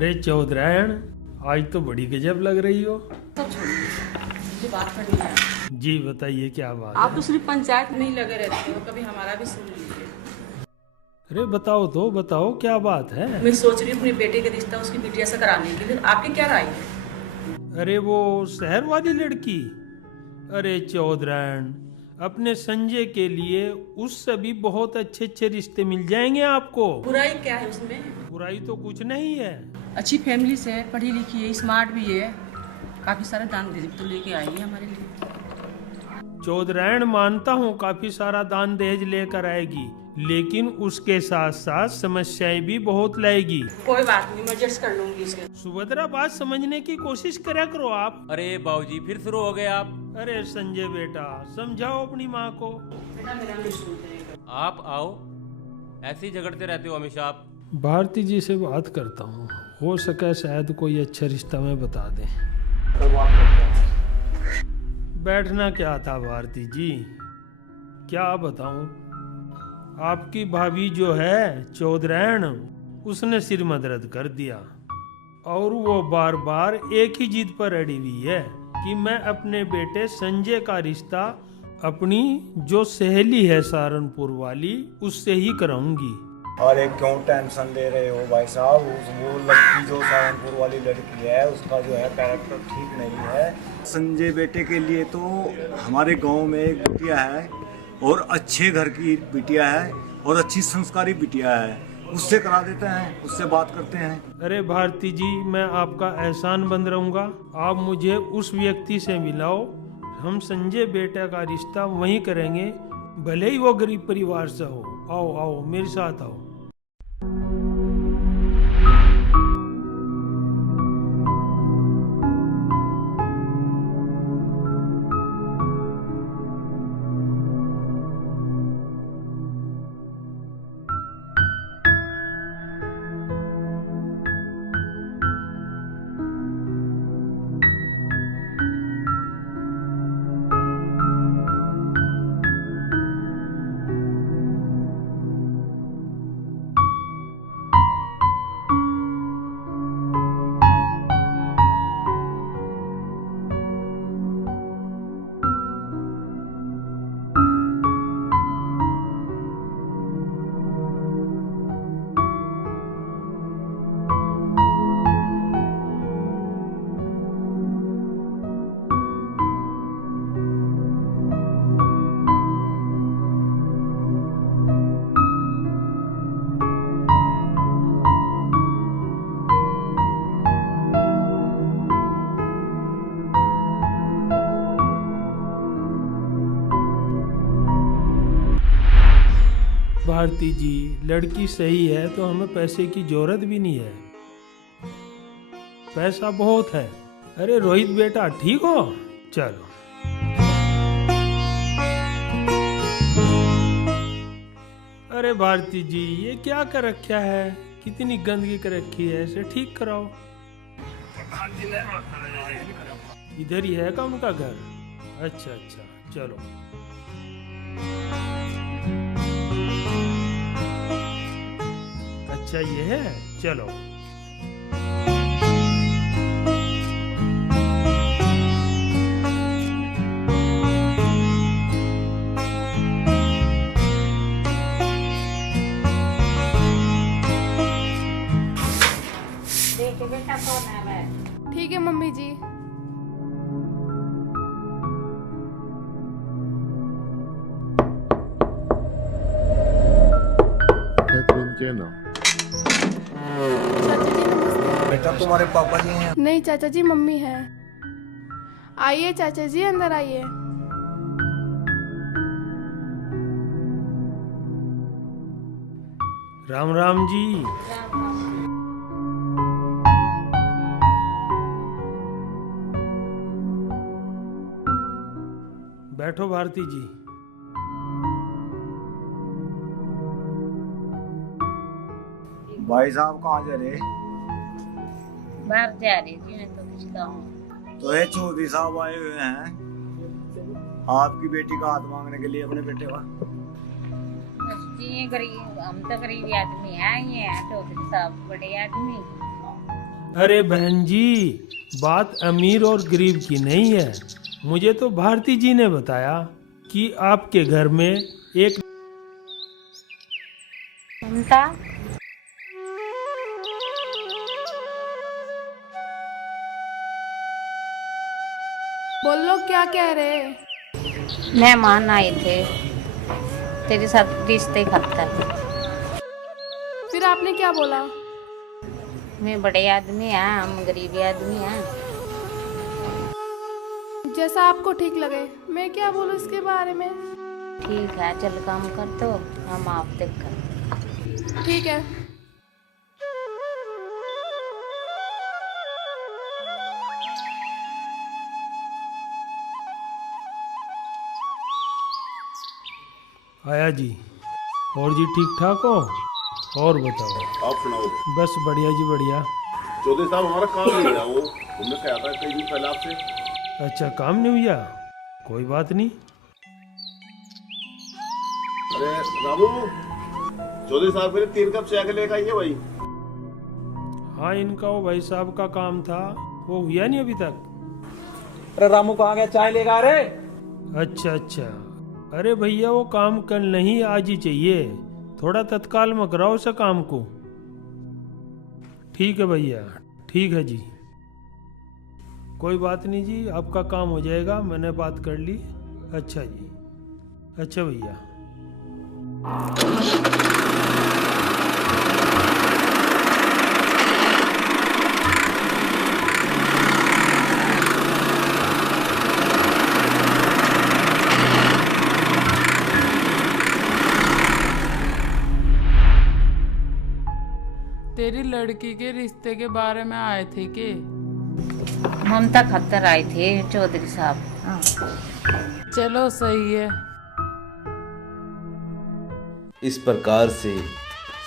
अरे चौधरायण, आज तो बड़ी गजब लग रही हो। सब छोड़िए, मुझे बात करनी है। जी बताइए, क्या बात आप है? तो सिर्फ पंचायत में ही लगे रहते हो, कभी हमारा भी सुन लीजिए। अरे बताओ तो बताओ, क्या बात है? मैं सोच रही हूँ अपने बेटे का रिश्ता उसकी बिटिया से कराने के लिए, आपकी क्या राय है? अरे वो शहर वाली लड़की? अरे चौधरायण, अपने संजय के लिए उससे भी बहुत अच्छे अच्छे रिश्ते मिल जाएंगे आपको। बुराई क्या है उसमें? बुराई तो कुछ नहीं है। अच्छी फैमिली से है, पढ़ी लिखी है, स्मार्ट भी है, काफी सारा दान दे तो लेके आई है हमारे लिए। चौधरायण, मानता हूँ काफी सारा दान दहेज लेकर आएगी, लेकिन उसके साथ साथ समस्याएं भी बहुत लाएगी। कोई बात नहीं, मैं एडजस्ट कर लूंगी इसके। सुभद्रा, बात समझने की कोशिश करा करो आप। अरे बाबूजी, फिर शुरू हो गए आप। अरे संजय बेटा, समझाओ अपनी माँ को। बेटा मेरा नहीं सुनते। आप आओ, ऐसे ही झगड़ते रहते हो हमेशा आप। भारती जी से बात करता हूँ, हो सके शायद कोई अच्छा रिश्ता में बता दें। बैठना क्या था भारती जी, क्या बताऊं। आपकी भाभी जो है चौधरायण, उसने सिर मदरद कर दिया और वो बार बार एक ही जिद पर अड़ी हुई है कि मैं अपने बेटे संजय का रिश्ता अपनी जो सहेली है सहारनपुर वाली, उससे ही कराऊंगी। अरे क्यों टेंशन ले रहे हो भाई साहब? वो लड़की जो सहारनपुर वाली लड़की है, उसका जो है कैरेक्टर ठीक नहीं है। संजय बेटे के लिए तो हमारे गांव में एक बिटिया है और अच्छे घर की बिटिया है और अच्छी संस्कारी बिटिया है, उससे करा देते हैं, उससे बात करते हैं। अरे भारती जी, मैं आपका एहसान बंद रहूंगा, आप मुझे उस व्यक्ति से मिलाओ, हम संजय बेटा का रिश्ता वहीं करेंगे, भले ही वो गरीब परिवार से हो। आओ आओ मेरे साथ आओ। भारती जी, लड़की सही है तो हमें पैसे की जरूरत भी नहीं है, पैसा बहुत है। अरे रोहित बेटा, ठीक हो? चलो। अरे भारती जी, ये क्या कर रखा है, कितनी गंदगी कर रखी है, इसे ठीक कराओ। इधर ही है का उनका घर? अच्छा अच्छा, चलो। अच्छा ये है, चलो। बेटा कौन है? ठीक है मम्मी जी। बेटा तुम्हारे पापा जी हैं? नहीं चाचा जी, मम्मी है। आइए चाचा जी, अंदर आइए। राम राम जी। बैठो भारती जी। भाई साहब कहाँ जा रहे? बाहर जा रही थी, मैं तो पूछता हूँ। तो ये चौधरी साहब आए हुए हैं आपकी बेटी का हाथ मांगने के लिए, अपने बेटे का। बस जी, गरीब हम तो गरीब आदमी हैं, ये हैं चौधरी साहब बड़े आदमी। अरे बहन जी, बात अमीर और गरीब की नहीं है। मुझे तो भारती जी ने बताया कि आपके घर में एक ममता, बोलो क्या कह रहे? मेहमान आए थे तेरे साथ रिश्ते खातर। फिर आपने क्या बोला? मैं बड़े आदमी हैं, हम गरीबी आदमी हैं। जैसा आपको ठीक लगे, मैं क्या बोलूं इसके बारे में। ठीक है, चल काम कर तो हम आप देख कर। ठीक है। आया जी। और जी ठीक ठाक हो? और बताओ। आप सुनाओ। बस बढ़िया जी बढ़िया। चौधरी साहब हमारा काम नहीं है, वो हमने कहा था कई दिन पहले आपसे। अच्छा, काम नहीं हुआ? कोई बात नहीं। अरे रामू, चौधरी साहब मेरे 3 कप चाय लेकर आइए भाई। हाँ, इनका वो भाई साहब का काम था, वो हुआ नहीं अभी तक। अरे रामू कहाँ गया? चाय लेगा रे। अच्छा अच्छा। अरे भैया, वो काम कल नहीं आज ही चाहिए, थोड़ा तत्काल में कराओ उस काम को। ठीक है भैया, ठीक है जी। कोई बात नहीं जी, आपका काम हो जाएगा, मैंने बात कर ली। अच्छा जी, अच्छा भैया। तेरी लड़की के रिश्ते के बारे में आए थे के? ममता खातर आए थे चौधरी साहब। हाँ। चलो सही है। इस प्रकार से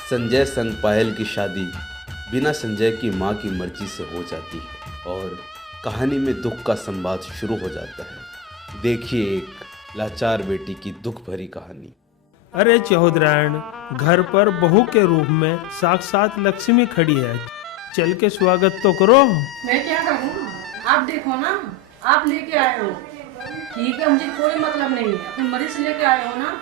संजय संग पायल की शादी बिना संजय की मां की मर्जी से हो जाती है और कहानी में दुख का संवाद शुरू हो जाता है। देखिए एक लाचार बेटी की दुख भरी कहानी। अरे चौधरायण, घर पर बहू के रूप में साक्षात लक्ष्मी खड़ी है, चल के स्वागत तो करो। मैं क्या करूँ, आप देखो ना, आप लेके आए हो। ठीक है, मुझे कोई मतलब नहीं है, अपनी मर्जी से लेके आए हो ना,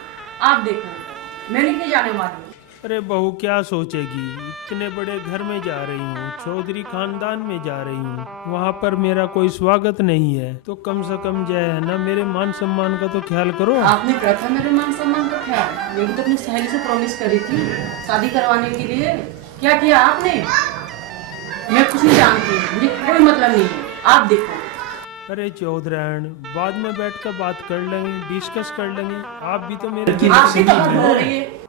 आप देखो, मैं नहीं जाने वाली। अरे बहू क्या सोचेगी, इतने बड़े घर में जा रही हूँ, चौधरी खानदान में जा रही हूँ, वहाँ पर मेरा कोई स्वागत नहीं है, तो कम से कम जो है ना, मेरे मान सम्मान का तो ख्याल करो। आपने कहा था मेरे मान सम्मान का ख्याल, लेकिन तो अपनी सहेली से प्रॉमिस करी थी शादी करवाने के लिए। क्या किया आपने? मैं कुछ नहीं जानती, मुझे कोई मतलब नहीं है, आप देखो। अरे चौधरायण, बाद में बैठकर बात कर लेंगे, डिस्कस कर लेंगे। आप भी तो मेरे आपकी तो हद हो रही है।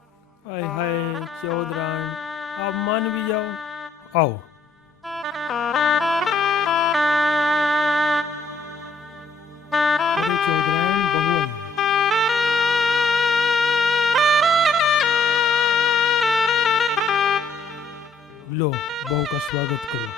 हाय हाय चौधरायण, आप मान भी जाओ। आओ। अरे चौधरायण, बहू आई। लो, बहू का स्वागत करो।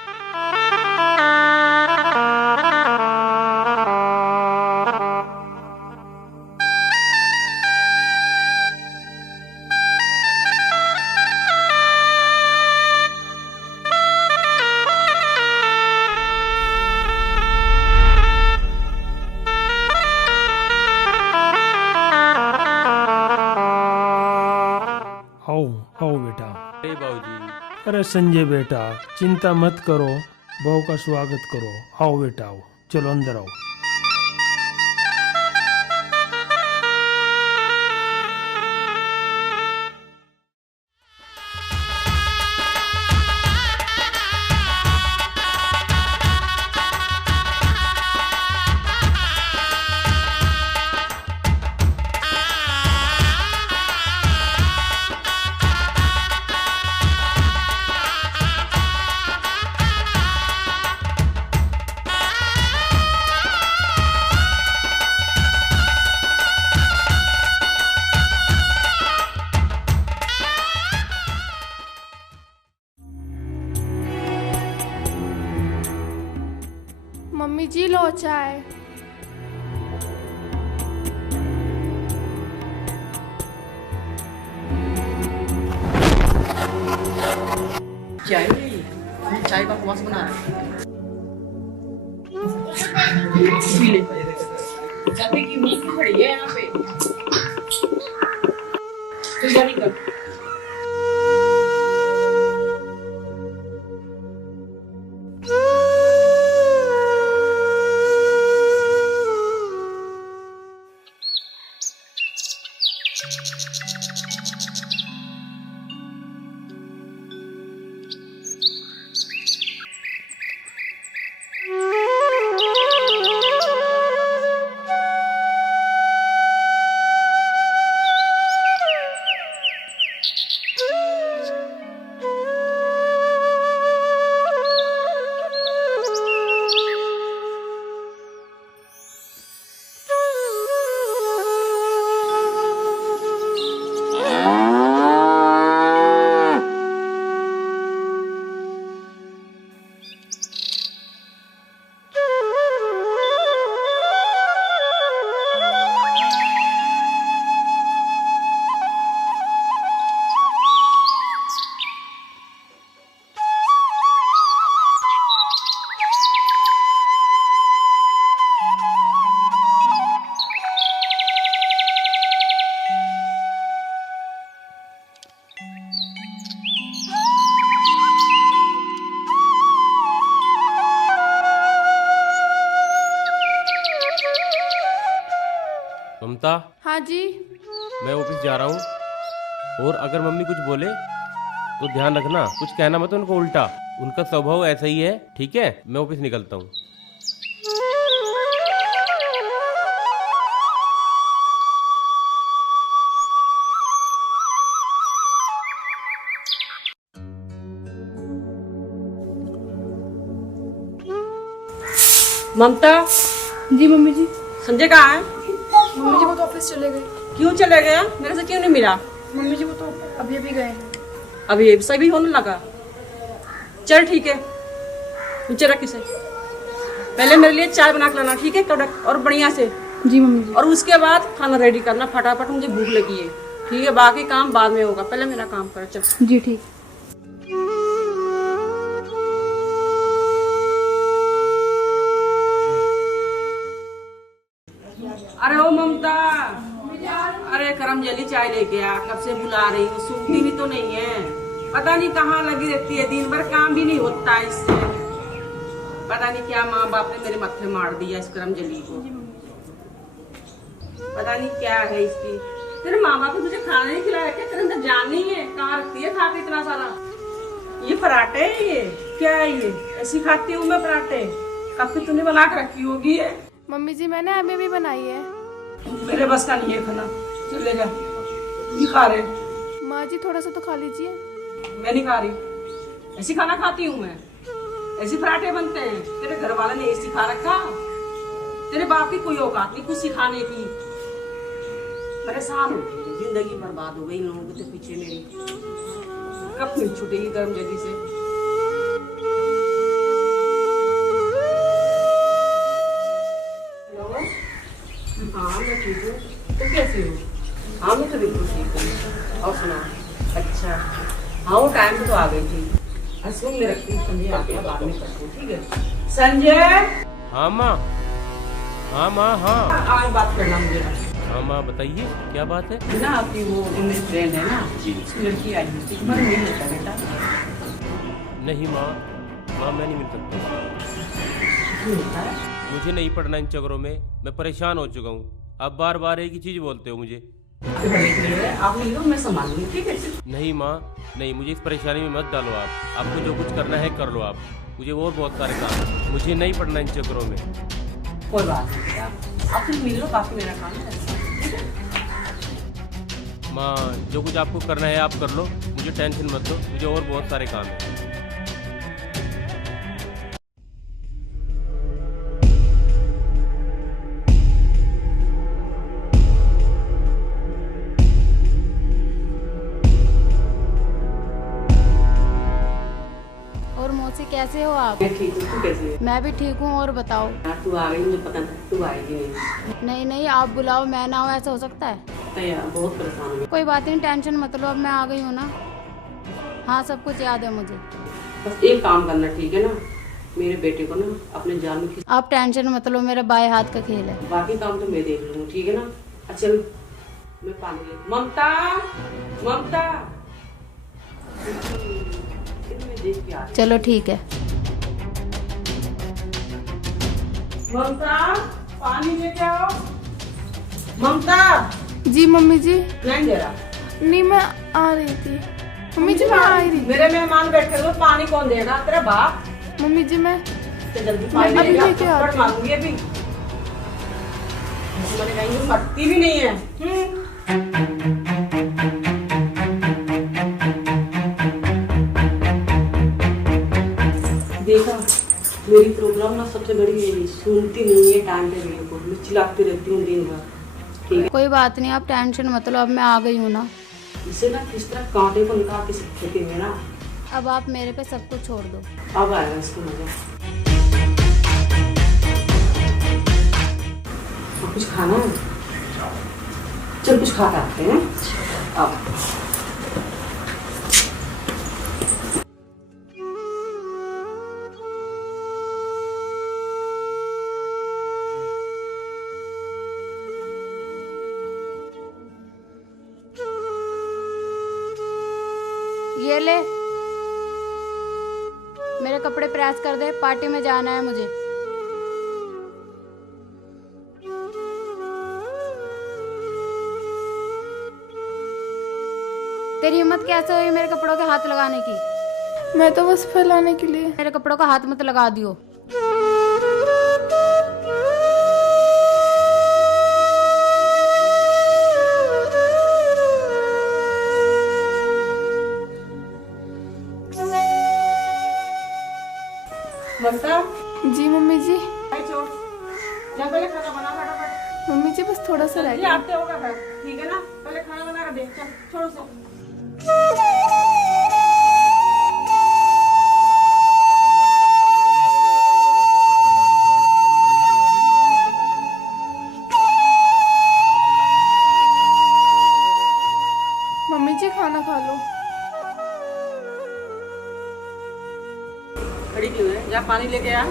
आओ बेटा। अरे बाबूजी। अरे संजय बेटा, चिंता मत करो, बहू का स्वागत करो। आओ बेटा आओ, चलो अंदर आओ। मम्मी जी लो चाय। चाय चाय बकवास बना रखी है। पी ले। जल्दी की मीट की खड़ी है यहाँ पे। तो जल्दी कर। ममता, हाँ जी। मैं ऑफिस जा रहा हूँ और अगर मम्मी कुछ बोले तो ध्यान रखना, कुछ कहना मत उनको उल्टा। उनका स्वभाव ऐसा ही है, ठीक है? मैं ऑफिस निकलता हूँ। ममता। जी मम्मी जी। संजय कहाँ है? मम्मी जी वो तो ऑफिस चले गए। क्यों चले गए? मेरे से क्यों नहीं मिला? मम्मी जी वो तो अभी अभी गए। अभी सभी होने लगा। चल ठीक है, नीचे रख इसे। पहले मेरे लिए चाय बना के लाना, ठीक है? कड़क और बढ़िया से। जी मम्मी जी। और उसके बाद खाना रेडी करना फटाफट, मुझे भूख लगी है, ठीक है? बाकी काम बाद में होगा, पहले मेरा काम कर। चल। जी ठीक। अरे ओ ममता, अरे करम जल्दी चाय लेके आ, कब से बुला रही हूँ, सुनती भी तो नहीं है। पता नहीं कहाँ लगी रहती है, दिन भर काम भी नहीं होता इससे। पता नहीं क्या माँ बाप ने मेरे मत्थे मार दिया इस करम जली को। पता नहीं क्या है इसकी। तेरे माँ बाप ने तुझे खाना नहीं खिलाया क्या? तेरे अंदर जान नहीं है? कहाँ रखती है खा के इतना सारा? ये पराठे है, ये क्या है? ये ऐसी खाती हूँ मैं पराठे, कब की तूने बना के रखी होगी है? मम्मी जी मैंने अभी भी बनाई है। मेरे बस का नहीं है खाना, चल ले जा। नहीं खा रहे। माँ जी थोड़ा सा तो खा लीजिए। मैं नहीं खा रही, ऐसी खाना खाती हूँ मैं, ऐसी पराठे बनते हैं। तेरे घर वाले ने ये सिखा रखा? तेरे बाप की कोई औकात नहीं कुछ सिखाने की। परेशान हो गई, जिंदगी बर्बाद हो गई इन लोगों के पीछे मेरी। कब फिर छूटेगी गर्म जल्दी से? हाँ मैं ठीक हूँ, तुम कैसी हो? हाँ मैं तो बिल्कुल ठीक हूँ। और सुना? अच्छा हाँ, वो टाइम पे तो आ गई थी। सुन ले रखती हूँ, संजय आ गया, बाद में करती हूँ, ठीक है? संजय। हाँ माँ। हाँ माँ। हाँ आज बात करना मुझे। हाँ माँ बताइए, क्या बात है? ना आपकी वो मेरी फ्रेंड है ना जी, उसकी लड़की आई है, तुम्हारा नहीं मिलता बेटा? नहीं माँ, मैं नहीं मिल सकता। मिलता है? मुझे नहीं पढ़ना इन चक्करों में, मैं परेशान हो चुका हूँ। आप बार बार एक ही चीज बोलते हो मुझे। आप मिलो, मैं संभालूंगी, ठीक है? नहीं माँ नहीं, मुझे इस परेशानी में मत डालो आप। आपको जो कुछ करना है कर लो आप, मुझे और बहुत सारे काम है, मुझे नहीं पढ़ना इन चक्करों में। कोई बात नहीं, आप फिर मिल लो, बाकी मेरा काम है। माँ जो कुछ आपको करना है आप कर लो, मुझे टेंशन मत दो, मुझे और बहुत सारे काम है। और मौसी कैसे हो आप? मैं ठीक हूँ, तू कैसी है? मैं भी ठीक हूँ। और बताओ। यार तू आ गई, मुझे पता नहीं तू आएगी। नहीं नहीं, आप बुलाओ मैं ना हो, ऐसा हो सकता है? नहीं यार, बहुत परेशान हूँ। कोई बात नहीं, टेंशन मत लो, अब मैं आ गई हूँ ना। हाँ सब कुछ याद है मुझे। बस एक काम करना, ठीक है ना, मेरे बेटे को ना अपने जान में आप टेंशन मत लो, मेरा बाएं हाथ का खेल है। बाकी काम तो मैं देख लूंगी, ठीक है ना। अच्छा मैं पानी ले। ममता, ममता, मैं देख के आ। चलो ठीक है। ममता, पानी लेके आओ। ममता। जी मम्मी जी। नहीं दे रहा। नहीं, मैं आ रही थी मम्मी जी, मैं आ रही थी। मेरे मेहमान बैठे हुए, पानी कौन देगा? तेरा बाप। मम्मी जी मैं जल्दी पानी अभी लेके आती हूँ। मांगूंगी अभी। मैंने कहीं मरती भी नहीं है। देखा, मेरी प्रोग्राम ना सबसे बड़ी है, सुनती नहीं है टाइम पे मेरे को, मैं चिल्लाती रहती हूँ दिन भर। ठीक है, कोई बात नहीं, आप टेंशन मत लो, अब मैं आ गई हूँ ना। इसे ना किस तरह कांटे को निकाल के सीखते हैं ना। अब आप मेरे पे सब कुछ छोड़ दो। अब आएगा इसको मजा। कुछ खाना है? चल कुछ खा के आते हैं। अब ये ले, मेरे कपड़े प्रेस कर दे, पार्टी में जाना है मुझे। तेरी हिम्मत कैसे हुई मेरे कपड़ों के हाथ लगाने की? मैं तो बस फैलाने के लिए। मेरे कपड़ों का हाथ मत लगा दियो। ममता। जी मम्मी जी। जा पहले खाना बना फटाफट। मम्मी जी बस थोड़ा सा रह गया। आते होगा फिर, ठीक है ना। पहले खाना बना कर दे। चल छोड़ो से। मम्मी जी खाना खा लो। खड़ी क्यों है? जा पानी लेके आ।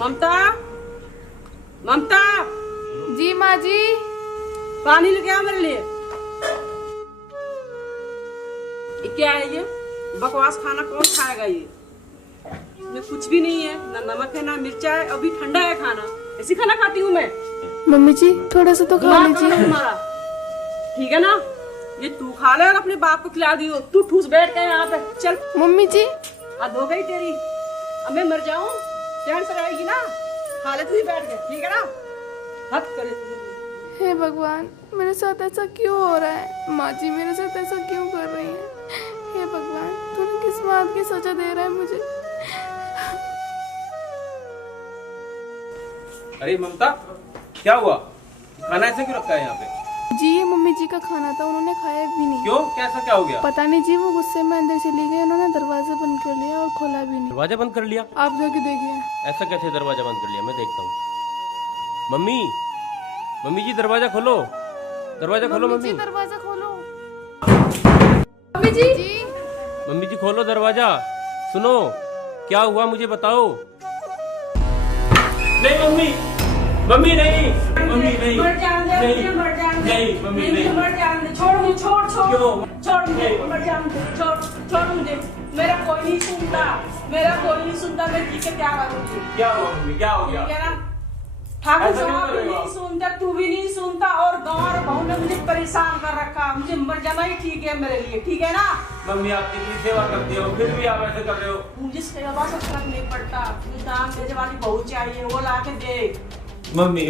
ममता, ममता। जी माँ जी। पानी लेके आ मेरे लिए। ये क्या है? ये बकवास खाना कौन खाएगा? ये इसमें कुछ भी नहीं है, ना नमक है ना मिर्चा है, अभी ठंडा है खाना। ऐसी खाना खाती हूँ मैं। मम्मी जी थोड़ा सा तो खा लीजिए। तुम्हारा ठीक है ना, ये तू खा ले और अपने बाप को खिला दियो। तू ठूस बैठ गए यहाँ पे। चल मम्मी जी। हद हो गई तेरी। अब मैं मर जाऊं, चैन से रहेगी ना? खा ले तू ही बैठ गए, ठीक है ना? हद करे तू। हे भगवान, मेरे साथ ऐसा क्यों हो रहा है? माँ जी मेरे साथ ऐसा क्यों कर रही है? हे भगवान, तूने किस बात की सजा दे रहा है मुझे? अरे ममता, क्या हुआ? खाना ऐसे क्यों रखा है यहाँ पे? जी ये मम्मी जी का खाना था, उन्होंने खाया भी नहीं। क्यों? कैसा क्या हो गया? पता नहीं जी, वो गुस्से में अंदर चली गई, उन्होंने दरवाजा बंद कर लिया और खोला भी नहीं। दरवाजा बंद कर लिया? आप जाके देखिए। ऐसा कैसे दरवाजा बंद कर लिया? मैं देखता हूँ। मम्मी, मम्मी जी दरवाजा खोलो, दरवाजा खोलो मम्मी। दरवाजा खोलो। मम्मी जी। मम्मी जी खोलो दरवाजा। सुनो, क्या हुआ मुझे बताओ। नहीं मम्मी, मम्मी नहीं, मम्मी नहीं, मर जान दे, नहीं, मर जान दे, नहीं मम्मी नहीं, मर जान दे। छोड़ मुझे, छोड़ छोड़ क्यों? छोड़ मुझे, मर जान दे, छोड़ छोड़ मुझे। मेरा कोई नहीं सुनता, मेरा कोई नहीं सुनता। मैं जी के क्या करूँगी? क्या हुआ मम्मी? क्या हो गया? ठीक है ना? ठाकुर ऐसा क्यों साहब कर भी रहे हो नहीं आप? सुनता, तू भी नहीं सुनता, और गाँव और बहू ने मुझे परेशान कर रखा। मुझे मर जाना ही ठीक है मेरे लिए, ठीक है ना? मम्मी आप कितनी सेवा करती हो, फिर भी आप ऐसे कर रहे हो। मुझे सेवा से फर्क नहीं पड़ता। मुझे दान देने वाली बहू चाहिए, वो ला के दे। मम्मी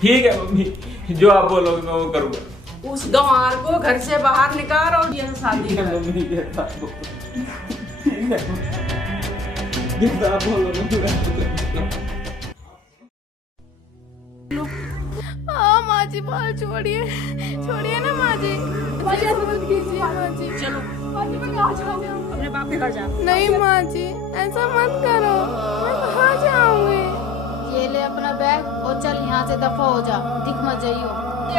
ठीक है मम्मी, जो आप बोलोगे मैं वो करूँगा। उस गंवार को घर से बाहर निकाल और ये शादी कर। मम्मी जैसा आप बोलोगे। माँ जी बाल छोड़िए, छोड़िए ना माँ जी। ऐसा मत कीजिए माँ जी। चलो माँ जी मैं कहाँ जाऊँ? अपने बाप के घर जा। नहीं माँ जी, ऐसा मत करो, मैं कहाँ जाऊँगी? ये ले अपना बैग और चल यहाँ से दफा हो जा, दिख मत जाइयो। ए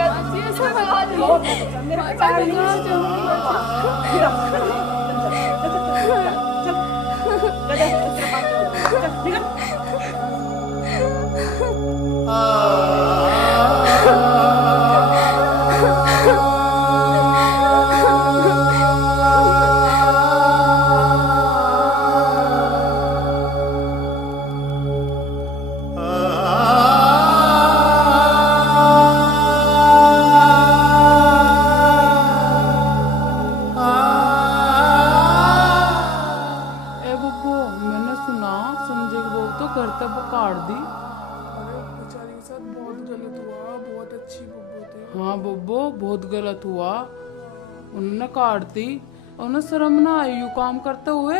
बुब्बो, मैंने सुना संजय की बहू तो घर तक काट दी। अरे बेचारी के साथ बहुत गलत हुआ, बहुत अच्छी बब्बू थी। हाँ बुब्बो, बहुत गलत हुआ, उन्होंने काट दी। उन्हें शर्म ना आई यू काम करते हुए।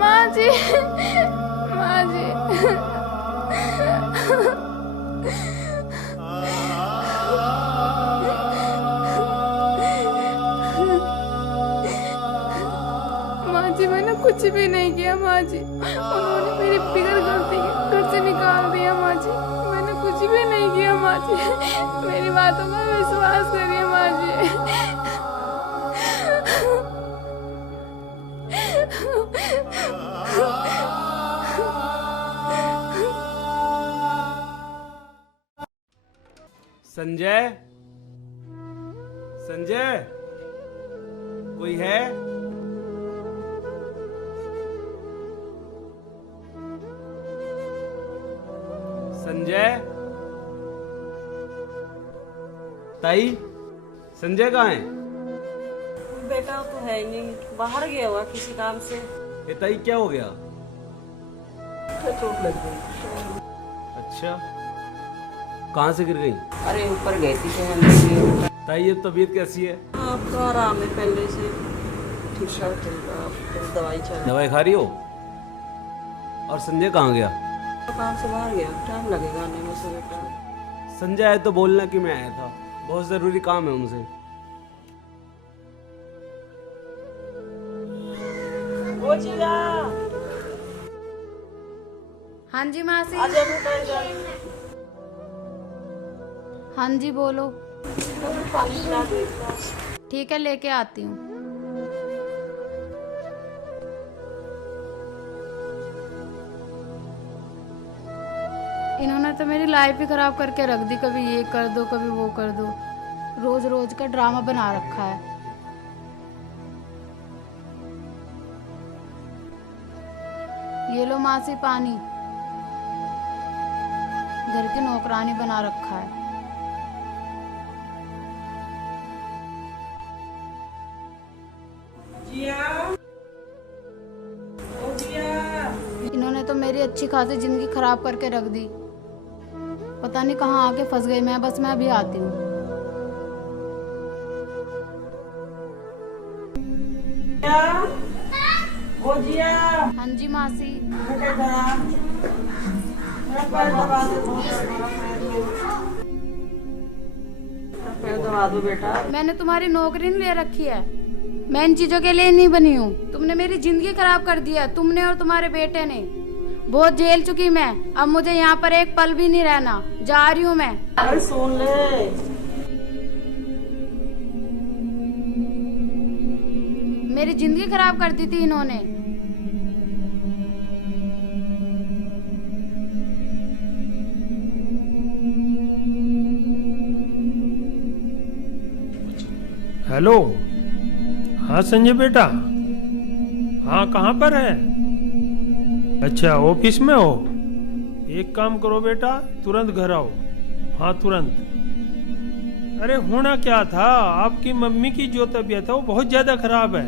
माँ जी, माँ जी। माँ जी मैंने कुछ भी नहीं किया माँ जी, उन्होंने मेरी बिगड़ गलती घर से निकाल दिया माँ जी, मैंने कुछ भी नहीं किया माँ जी, मेरी बातों का विश्वास करिए माँ जी। संजय, संजय, कोई है? संजय, ताई, संजय कहाँ है? बेटा तो है ही नहीं, बाहर गया हुआ किसी काम से। ये ताई क्या हो गया? चोट लग गई। अच्छा, कहाँ से गिर गई? अरे ऊपर गई थी तो ताई ये तबीयत कैसी है? आपका आराम है पहले से, ठीक ठाक चल रहा है, दवाई चल रही। दवाई खा रही हो? और संजय कहाँ गया? काम से बाहर गया, टाइम लगेगा आने में से बेटा। संजय आए तो बोलना कि मैं आया था, बहुत जरूरी काम है उनसे। हाँ जी मासी। आजा बेटा इधर। हाँ जी बोलो। पानी पिला दो एक गिलास। ठीक है लेके आती हूँ। इन्होंने तो मेरी लाइफ ही खराब करके रख दी, कभी ये कर दो कभी वो कर दो, रोज रोज का ड्रामा बना रखा है। ये लो मासी पानी, घर की नौकरानी बना रखा है। इन्होंने तो मेरी अच्छी खासी जिंदगी खराब करके रख दी, पता नहीं कहाँ आके फंस गई मैं। बस मैं अभी आती हूँ। हाँ जी मासी। दवा दो बेटा। मैंने तुम्हारी नौकरी नहीं ले रखी है, मैं इन चीजों के लिए नहीं बनी हूँ। तुमने मेरी जिंदगी खराब कर दिया, तुमने और तुम्हारे बेटे ने। बहुत झेल चुकी मैं, अब मुझे यहाँ पर एक पल भी नहीं रहना, जा रही हूँ मैं। अरे सुन ले, मेरी जिंदगी खराब कर दी थी इन्होंने। हेलो, हाँ संजय बेटा, हाँ कहाँ पर है? अच्छा ऑफिस में हो? एक काम करो बेटा, तुरंत घर आओ। हाँ तुरंत। अरे होना क्या था, आपकी मम्मी की जो तबीयत है वो बहुत ज्यादा खराब है।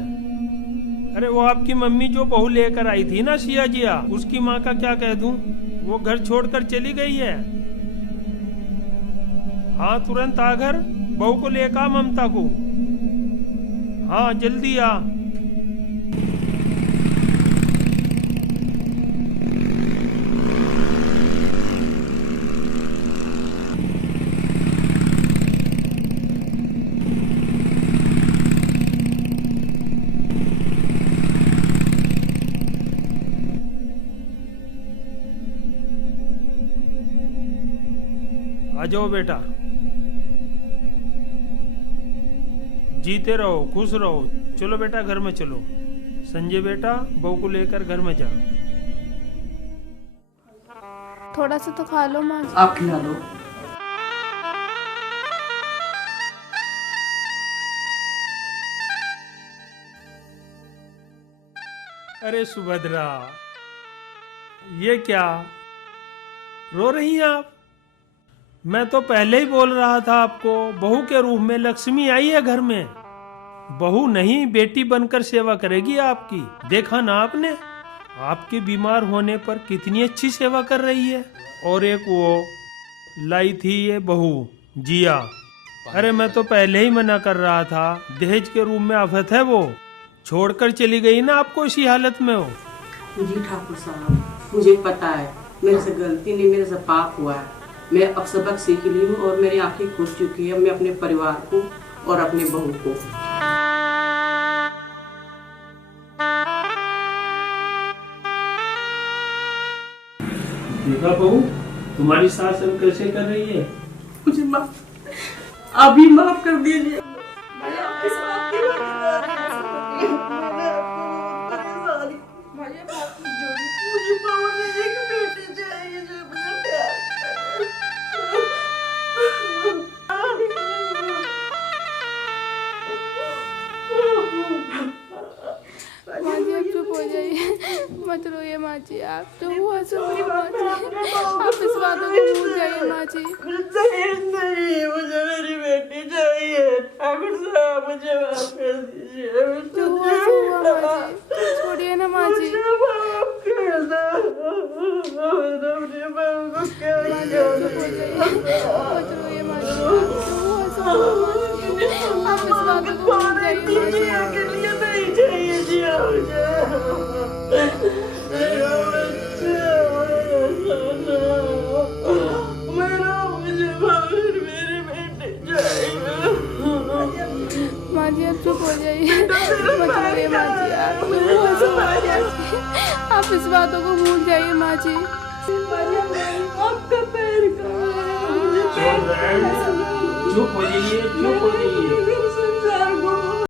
अरे वो आपकी मम्मी जो बहू लेकर आई थी ना सिया जिया, उसकी माँ का क्या कह दूं, वो घर छोड़कर चली गई है। हाँ तुरंत आ घर, बहू को लेकर आ ममता को। हाँ जल्दी आ। आ जाओ बेटा, जीते रहो, खुश रहो। चलो बेटा घर में चलो। संजय बेटा, बहू को लेकर घर में जा। थोड़ा सा तो खा लो माँ जी। आप खिला दो। अरे सुभद्रा, ये क्या रो रही हैं आप? मैं तो पहले ही बोल रहा था आपको, बहू के रूप में लक्ष्मी आई है घर में। बहू नहीं, बेटी बनकर सेवा करेगी आपकी। देखा ना आपने, आपके बीमार होने पर कितनी अच्छी सेवा कर रही है। और एक वो लाई थी ये बहू जिया, अरे मैं तो पहले ही मना कर रहा था, दहेज के रूप में आफत है वो। छोड़कर चली गई ना आपको इसी हालत में हो। जी ठाकुर साहब, मुझे पता है मेरे से गलती नहीं, मेरे से पाप हुआ है। मैं अब सबक सीख ली हूँ और मेरी आंखें खुल चुकी है। मैं अपने परिवार को और अपने बहू को। देखा बहू, तुम्हारी सास अब कैसे कर रही है। मुझे अभी माफ कर दीजिए। मत रोइए माँ जी, आप तो बहुत सुनिए माँ जी, आप इस बातों को भूल जाइए माँ जी। नहीं, मुझे मेरी बेटी चाहिए। ठाकुर साहब मुझे माफ कर दीजिए। जो हुआ सो हुआ माँ जी, छोड़िए ना माँ जी। मत रोइए माँ जी, आप इस बातों को भूल जाइए माँ जी। नहीं चाहिए जिया मुझे। माँ जी आप चुप हो जाइए, मत रोइए माँ जी, आप इस बातों को भूल जाइए माँ जी। आपका पैर चुप हो जाइए, चुप हो जाइए।